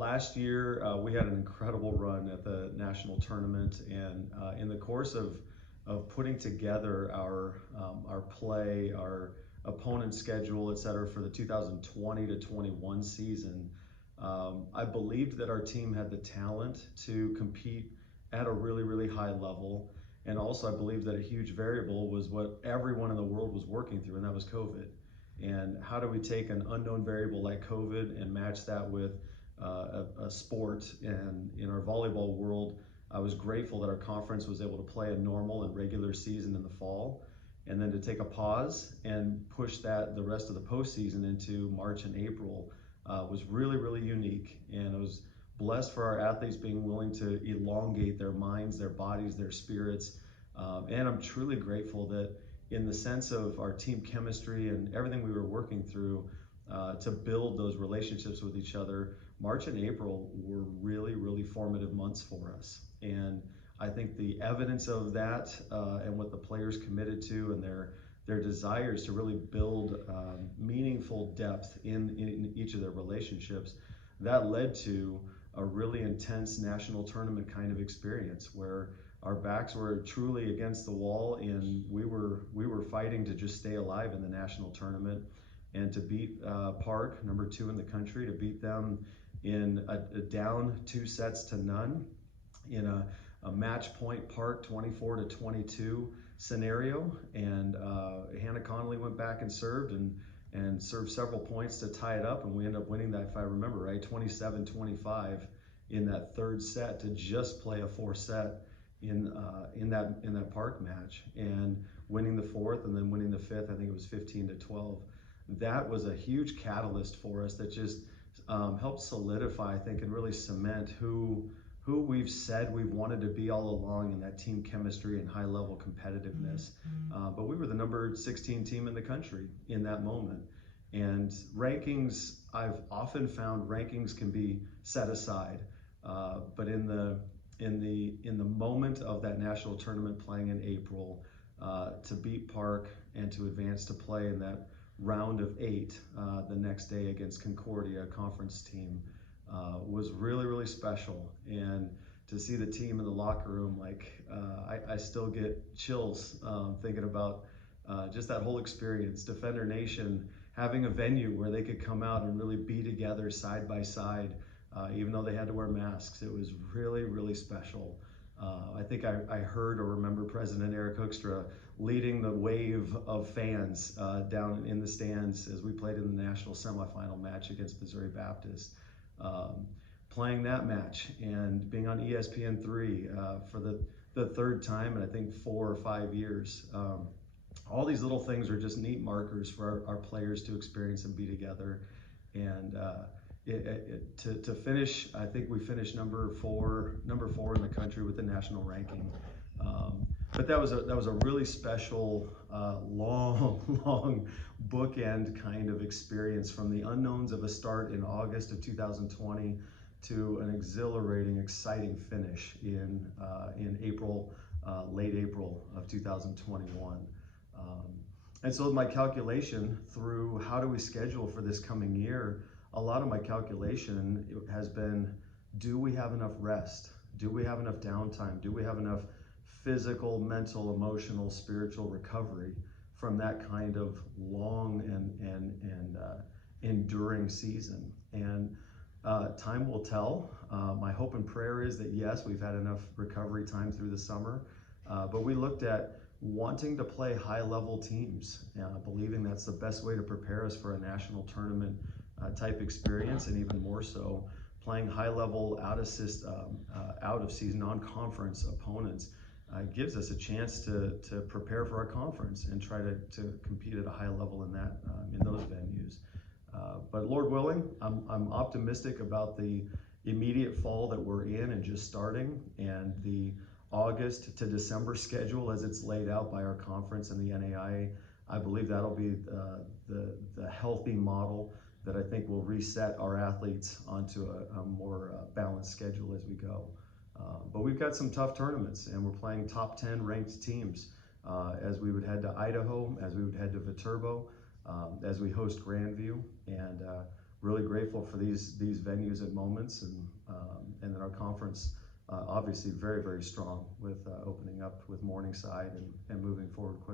Last year, we had an incredible run at the national tournament, and in the course of putting together our play, our opponent schedule, et cetera, for the 2020 to 21 season, I believed that our team had the talent to compete at a really, really high level. And also, I believed that a huge variable was what everyone in the world was working through, and that was COVID. And how do we take an unknown variable like COVID and match that with a sport? And in our volleyball world, I was grateful that our conference was able to play a normal and regular season in the fall, and then to take a pause and push that the rest of the postseason into March and April was really, really unique. And I was blessed for our athletes being willing to elongate their minds, their bodies, their spirits. And I'm truly grateful that in the sense of our team chemistry and everything we were working through to build those relationships with each other, March and April were really, really formative months for us. And I think the evidence of that and what the players committed to and their desires to really build meaningful depth in each of their relationships, that led to a really intense national tournament kind of experience where our backs were truly against the wall, and we were fighting to just stay alive in the national tournament and to beat Park, number 2 in the country, to beat them in a down 2 sets to none in a match point Park 24 to 22 scenario. And Hannah Connolly went back and served several points to tie it up, and we ended up winning that, if I remember right, 27-25 in that third set to just play a 4-set in that Park match, and winning the 4th and then winning the 5th. I think it was 15-12. That was a huge catalyst for us that just helped solidify, I think, and really cement who we've said we've wanted to be all along in that team chemistry and high level competitiveness. But we were the number 16 team in the country in that moment. And rankings, I've often found rankings can be set aside, but in the moment of that national tournament playing in April, to beat Park and to advance to play in that round of 8 the next day against Concordia, a conference team, was really, really special. And to see the team in the locker room, like I still get chills thinking about just that whole experience. Defender Nation having a venue where they could come out and really be together side by side, even though they had to wear masks. It was really, really special. I think I heard or remember President Eric Hoekstra leading the wave of fans down in the stands as we played in the national semifinal match against Missouri Baptist. Playing that match and being on ESPN3 for the 3rd time in I think 4 or 5 years. All these little things are just neat markers for our players to experience and be together. And to finish, I think we finished number four in the country with the national ranking. But that was a really special, long bookend kind of experience, from the unknowns of a start in August of 2020 to an exhilarating, exciting finish in April, late April of 2021. And so my calculation through how do we schedule for this coming year, a lot of my calculation has been, do we have enough rest? Do we have enough downtime? Do we have enough physical, mental, emotional, spiritual recovery from that kind of long and enduring season? And time will tell. My hope and prayer is that yes, we've had enough recovery time through the summer, but we looked at wanting to play high-level teams, believing that's the best way to prepare us for a national tournament type experience, and even more so, playing high-level out of season non-conference opponents gives us a chance to prepare for our conference and try to compete at a high level in those venues. But Lord willing, I'm optimistic about the immediate fall that we're in and just starting, and the August to December schedule as it's laid out by our conference and the NAIA. I believe that'll be the healthy model that I think will reset our athletes onto a more balanced schedule as we go. But we've got some tough tournaments, and we're playing top 10 ranked teams as we would head to Idaho, as we would head to Viterbo, as we host Grandview. And really grateful for these venues and moments, and then our conference obviously very, very strong with opening up with Morningside and moving forward quickly.